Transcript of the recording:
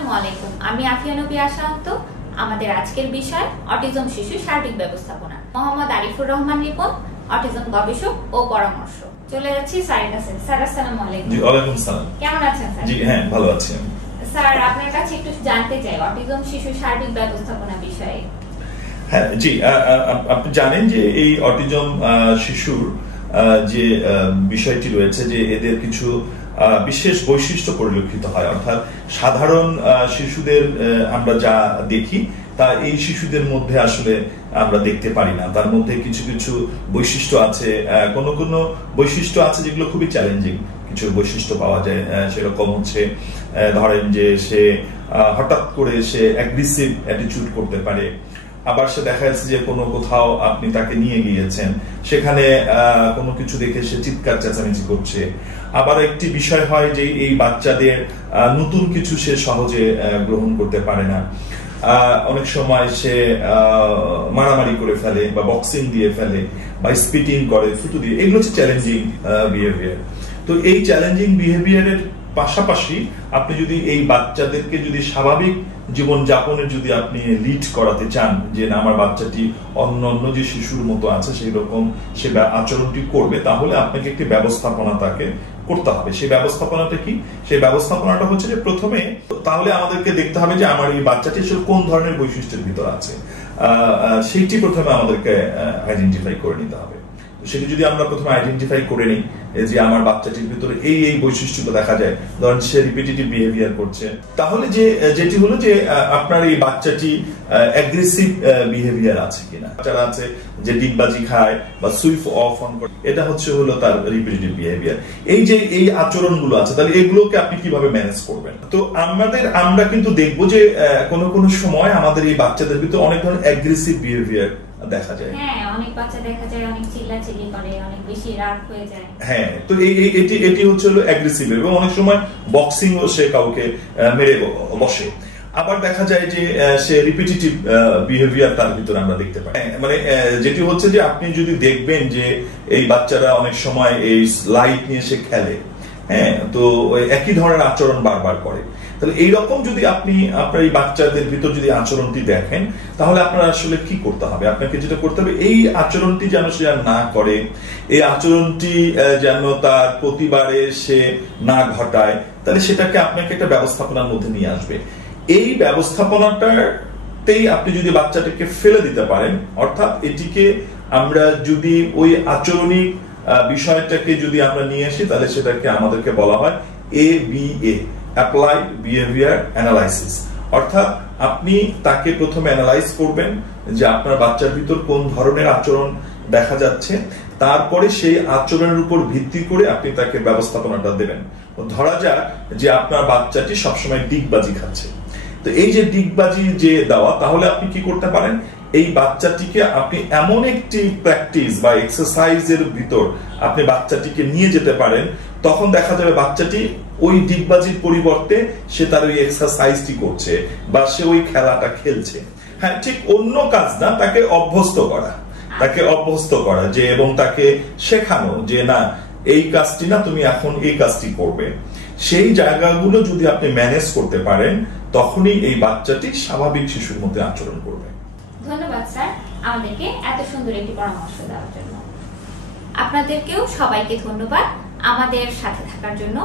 আসসালামু আলাইকুম। আমি আফিয়া নবী আশান্ত। আমাদের আজকের বিষয় অটিজম শিশু সার্বিক ব্যবস্থাপনা। মোহাম্মদ আরিফুর রহমান রিপন, অটিজম গবেষক ও পরামর্শ। চলে যাচ্ছি স্যারের কাছে। স্যার আসসালামু আলাইকুম। জি ওয়ালাইকুম সালাম। কেমন আছেন স্যার? জি হ্যাঁ ভালো আছি। স্যার আপনার কাছে একটু জানতে চাই অটিজম শিশু সার্বিক ব্যবস্থাপনা বিষয়ে। হ্যাঁ জি, আপনি জানেন যে এই অটিজম শিশুর যে বিষয়টি রয়েছে যে এদের কিছু বিশেষ বৈশিষ্ট্য পরিলক্ষিত হয়, অর্থাৎ সাধারণ শিশুদের আমরা যা দেখি তা এই শিশুদের মধ্যে আসলে আমরা দেখতে পারি না। তার মধ্যে কিছু কিছু বৈশিষ্ট্য আছে, কোনো কোনো বৈশিষ্ট্য আছে যেগুলো খুবই চ্যালেঞ্জিং কিছু বৈশিষ্ট্য পাওয়া যায়। সেরকম হচ্ছে ধরেন যে সে হঠাৎ করে সে অ্যাগ্রেসিভ অ্যাটিটিউড করতে পারে, আবার সে দেখা যাচ্ছে যে কোনো কোথাও আপনি তাকে নিয়ে গিয়েছেন, সেখানে কোনো কিছু দেখে সে চিৎকার চেঁচামেচি করছে। আবার একটি বিষয় হয় যে এই বাচ্চাদের নতুন কিছু সে সহজে গ্রহণ করতে পারে না। অনেক সময় সে মারামারি করে ফেলে বা বক্সিং দিয়ে ফেলে বা স্পিটিং করে, থুতু দিয়ে। এগুলো হচ্ছে চ্যালেঞ্জিং বিহেভিয়ার। তো এই চ্যালেঞ্জিং বিহেভিয়ারের পাশাপাশি আপনি যদি এই বাচ্চাদেরকে যদি স্বাভাবিক জীবন যাপনের যদি আপনি লিড করাতে চান, যে না আমার বাচ্চাটি অন্য অন্য যে শিশুর মতো আছে সেই রকম সে আচরণটি করবে, তাহলে আপনাকে একটি ব্যবস্থাপনা তাকে করতে হবে। সেই ব্যবস্থাপনাটা কি? সেই ব্যবস্থাপনাটা হচ্ছে যে প্রথমে তাহলে আমাদেরকে দেখতে হবে যে আমার এই বাচ্চাটি আসলে কোন ধরনের বৈশিষ্ট্যের ভিতর আছে, সেইটি প্রথমে আমাদেরকে আইডেন্টিফাই করে নিতে হবে। সেটি যদি আমরা প্রথমে আইডেন্টিফাই করে নিই যে আমার বাচ্চাটির ভিতরে এই এই বৈশিষ্ট্য দেখা যায়, ধরেন সে রিপিটেটিভ বিহেভিয়ার করছে, তাহলে যেটি হলো যে আপনার এই বাচ্চাটি অ্যাগ্রেসিভ বিহেভিয়ার আছে কিনা। যারা আছে যে ডিগবাজি খায় বা সুইচ অফ অন করে, এটা হলো তার রিপিটেটিভ বিহেভিয়ার। এই যে এই আচরণগুলো আছে, তাহলে এগুলোকে আপনি কিভাবে ম্যানেজ করবেন? তো আমরা কিন্তু দেখবো যে কোনো কোনো সময় আমাদের এই বাচ্চাদের ভিতরে অনেক ধরনের অ্যাগ্রেসিভ বিহেভিয়ার দেখা যায়। হ্যাঁ, অনেক বাচ্চা দেখা যায় অনেক চিল্লাচিল্লি করে, অনেক বেশি রাগ হয়ে যায়। হ্যাঁ, তো এটি হচ্ছে অ্যাগ্রেসিভ, এবং অনেক সময় বক্সিং ও সে কাউকে মেরে বসে। আবার দেখা যায় যে সে রিপিটেটিভ বিহেভিয়ার তার ভিতরে আমরা দেখতে পাই। মানে যেটি হচ্ছে যে আপনি যদি দেখবেন যে এই বাচ্চারা অনেক সময় এই লাইট নিয়ে সে খেলে, হ্যাঁ, তো একই ধরনের আচরণ বারবার করে। তাহলে এইরকম যদি আপনি আপনার এই বাচ্চাদের ভিতর যদি আচরণটি দেখেন, তাহলে আপনার আসলে কি করতে হবে? আপনাকে যেটা করতে হবে, এই আচরণটি যেন সে আর না করে, এই আচরণটি যেন তার প্রতিবারে সে না ঘটায়, তাহলে সেটাকে আপনাকে একটা ব্যবস্থাপনার মধ্যে নিয়ে আসবে। এই ব্যবস্থাপনাটাতেই আপনি যদি বাচ্চাটাকে ফেলে দিতে পারেন, অর্থাৎ এটিকে আমরা যদি ওই আচরণিক বিষয়টাকে যদি আমরা নিয়ে আসি, তাহলে সেটাকে আমাদেরকে বলা হয় ABA, অ্যাপ্লাইড বিহেভিয়ার অ্যানালাইসিস। অর্থাৎ আপনি তাকে প্রথমে অ্যানালাইজ করবেন যে আপনার বাচ্চার ভিতর কোন ধরনের আচরণ দেখা যাচ্ছে, তারপরে সেই আচরণের উপর ভিত্তি করে আপনি তাকে ব্যবস্থাপনাটা দেবেন। ধরা যাক যে আপনার বাচ্চাটি সবসময় ডিগবাজি খাচ্ছে, তো এই যে ডিগবাজি যে দেওয়া, তাহলে আপনি কি করতে পারেন? এই বাচ্চাটিকে আপনি এমন একটি প্র্যাকটিস বা এক্সারসাইজের ভিতর আপনি বাচ্চাটিকে নিয়ে যেতে পারেন, তখন দেখা যাবে বাচ্চাটি ওই ডিগবাজির পরিবর্তে সে তার ওই এক্সারসাইজটি করছে বা সে ওই খেলাটা খেলছে। হ্যাঁ, ঠিক অন্য কাজ না, তাকে অভ্যস্ত করা যে, এবং তাকে শেখানো যে না এই কাজটি না, তুমি এখন এই কাজটি করবে। সেই জায়গাগুলো যদি আপনি ম্যানেজ করতে পারেন, তখনই এই বাচ্চাটি স্বাভাবিক শিশুর মধ্যে আচরণ করবে। ধন্যবাদ স্যার আমাদেরকে এত সুন্দর একটি পরামর্শ দেওয়ার জন্য। আপনাদেরকেও সবাইকে ধন্যবাদ আমাদের সাথে থাকার জন্য।